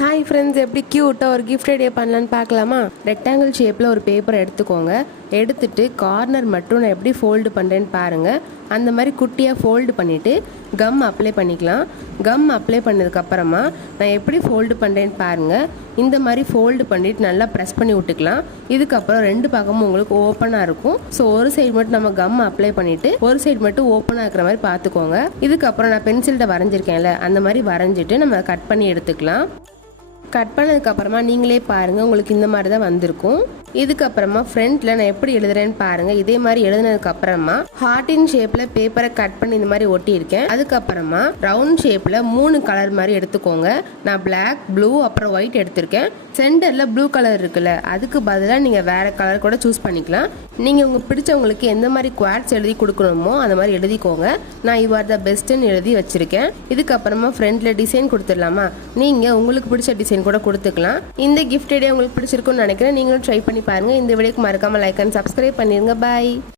Hi friends, எப்படி க்யூட்டாக ஒரு கிஃப்ட் ஐடியா பண்ணலான்னு பார்க்கலாமா? ரெக்டாங்கிள் ஷேப்பில் ஒரு பேப்பர் எடுத்துக்கோங்க. எடுத்துட்டு கார்னர் மட்டும் நான் எப்படி ஃபோல்டு பண்ணுறேன்னு பாருங்கள். அந்த மாதிரி குட்டியாக ஃபோல்டு பண்ணிவிட்டு கம் அப்ளை பண்ணிக்கலாம். கம் அப்ளை பண்ணதுக்கப்புறமா நான் எப்படி ஃபோல்டு பண்ணுறேன்னு பாருங்கள். இந்த மாதிரி ஃபோல்டு பண்ணிவிட்டு நல்லா ப்ரெஸ் பண்ணி விட்டுக்கலாம். இதுக்கப்புறம் ரெண்டு பக்கமும் உங்களுக்கு ஓப்பனாக இருக்கும். ஸோ ஒரு சைடு மட்டும் நம்ம கம் அப்ளை பண்ணிவிட்டு ஒரு சைடு மட்டும் ஓப்பனாக இருக்கிற மாதிரி பார்த்துக்கோங்க. இதுக்கப்புறம் நான் பென்சில்கிட்ட வரைஞ்சிருக்கேன்ல, அந்த மாதிரி வரைஞ்சிட்டு நம்ம கட் பண்ணி எடுத்துக்கலாம். கட் பண்ணதுக்கப்புறமா நீங்களே பாருங்கள், உங்களுக்கு இந்த மாதிரி தான் வந்திருக்கும். இதுக்கப்புறமா ஃப்ரண்ட்டில் நான் எப்படி எழுதுறேன்னு பாருங்கள். இதே மாதிரி எழுதுனதுக்கப்புறமா ஹார்ட்டின் ஷேப்பில் பேப்பரை கட் பண்ணி இந்த மாதிரி ஒட்டியிருக்கேன். அதுக்கப்புறமா ரவுண்ட் ஷேப்பில் 3 கலர் மாதிரி எடுத்துக்கோங்க. நான் பிளாக், ப்ளூ அப்புறம் ஒயிட் எடுத்திருக்கேன். சென்டரில் ப்ளூ கலர் இருக்குல்ல, அதுக்கு பதிலாக நீங்கள் வேறு கலர் கூட சூஸ் பண்ணிக்கலாம். நீங்கள் உங்களுக்கு பிடிச்சவங்களுக்கு எந்த மாதிரி குவாட்ஸ் எழுதி கொடுக்கணுமோ அந்த மாதிரி எழுதிக்கோங்க. நான் யூ ஆர் த பெஸ்ட்டுன்னு எழுதி வச்சுருக்கேன். இதுக்கப்புறமா ஃப்ரண்ட்டில் டிசைன் கொடுத்துடலாமா? நீங்கள் உங்களுக்கு பிடிச்ச டிசைன் கூட கொடுத்துக்கலாம். இந்த கிஃப்ட் ஐடியா உங்களுக்கு பிடிச்சிருக்குன்னு நினைக்கிறேன். நீங்களும் ட்ரை பண்ணி பாருங்கள். இந்த வீடியோக்கு மறக்காமல் லைக் அண்ட் சப்ஸ்கிரைப் பண்ணிடுங்க. பாய்.